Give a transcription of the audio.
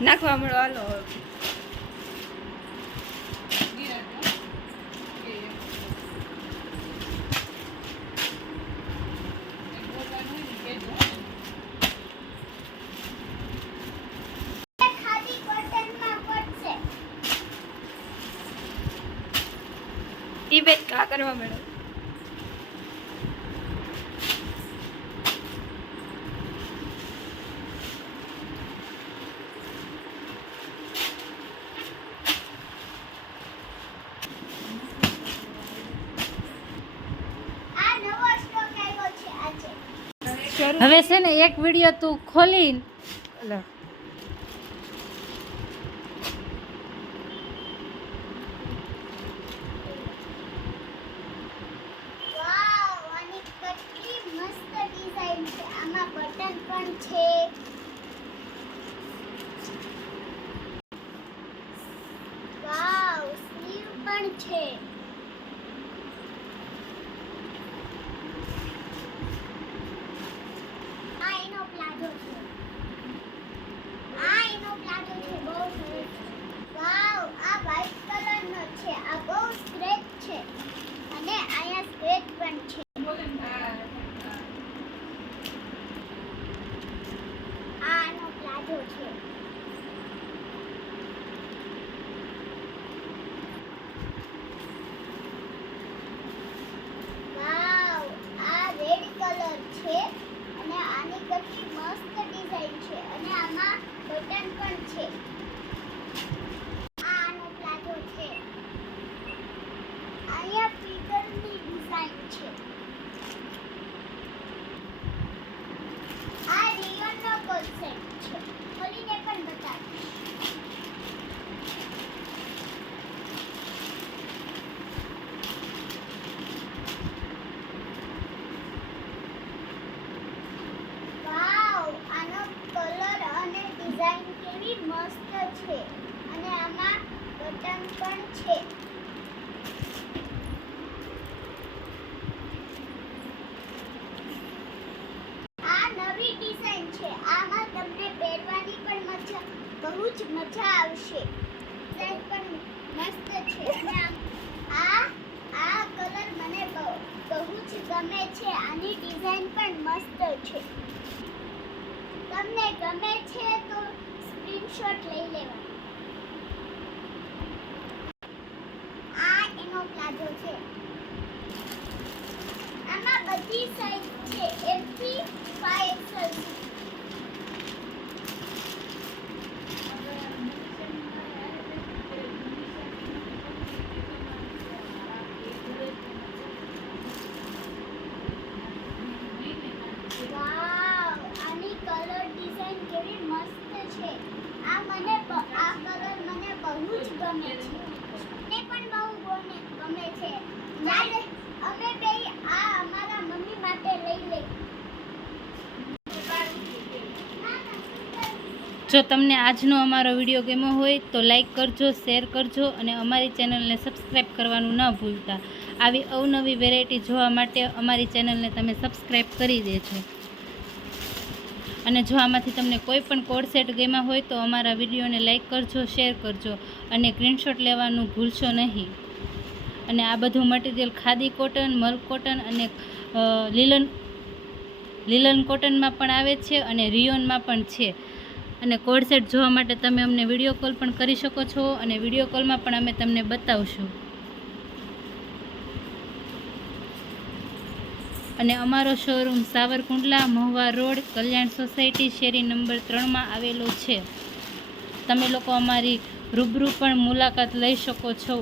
નાખવા મળો હાલો. ઈ બેટ કા કરવા મળો. હવે છે ને એક વિડિયો તું ખોલીને બટન પણ છે. વાવ, સ્લીવ પણ છે. આ એનો પ્લાઝો છે. બહુ સરસ. વાવ, આ વ્હાઈટ કલરનો છે. આ બહુ સ્ક્રેચ છે અને અહીંયા સ્ક્રેચ પણ છે. આનો પ્લાઝો છે. વાવ, આ રેડ કલર છે અને આની કેટલી મસ્ત ડિઝાઇન છે અને આમાં બટન પણ છે. આનો પ્લાઝો છે. અહીંયા ફિગરની ડિઝાઇન છે. આ રિયોનનો કોન્સેપ્ટ છે. ખોલીને પણ બતાવીશ. વાવ, આનો કલર અને ડિઝાઇન કેવી મસ્ત છે અને આમાં બટન પણ છે. આ નવી ડિઝાઇન છે. આમાં તમને પહેરવાની પણ બહુ જ મજા આવશે. ડિઝાઇન પણ મસ્ત છે અને આ કલર મને બહુ જ ગમે છે. આની ડિઝાઇન પણ મસ્ત છે. તમને ગમે છે તો સ્ક્રીનશોટ લઈ લેવાનો. આ એનો પ્લાઝો છે. આમાં બધી સાઈઝ છે, 1 થી 5XL. વાવ, આની કલર ડિઝાઇન કેવી મસ્ત છે. આ કલર મને બહુ જ ગમે છે. મને પણ બહુ ગમે છે. ચાલે અમે બે આ અમારા મમ્મી માટે લઈ લઈ. જો તમને આજનો અમારો વિડીયો ગમ્યો હોય તો લાઈક કરજો, શેર કરજો અને અમારી ચેનલને સબસ્ક્રાઈબ કરવાનું ન ભૂલતા. આવી અવનવી વેરાયટી જોવા માટે અમારી ચેનલને તમે સબસ્ક્રાઈબ કરી દેજો. અને જો આમાંથી તમને કોઈ પણ કોડ સેટ ગમ્યા હોય તો અમારા વિડીયોને લાઈક કરજો, શેર કરજો અને સ્ક્રીનશોટ લેવાનું ભૂલશો નહીં. અને આ બધું મટીરિયલ ખાદી કોટન, મલ કોટન અને લીલન કોટનમાં પણ આવે છે અને રિયોનમાં પણ છે. અને કોડ સેટ જોવા માટે તમે અમને વિડીયો કોલ પણ કરી શકો છો અને વિડીયો કોલમાં પણ અમે તમને બતાવશું. અને અમારો શોરૂમ સાવરકુંડલા, મહુવા રોડ, કલ્યાણ સોસાયટી, શેરી નંબર 3માં આવેલો છે. તમે લોકો અમારી રૂબરૂ પણ મુલાકાત લઈ શકો છો.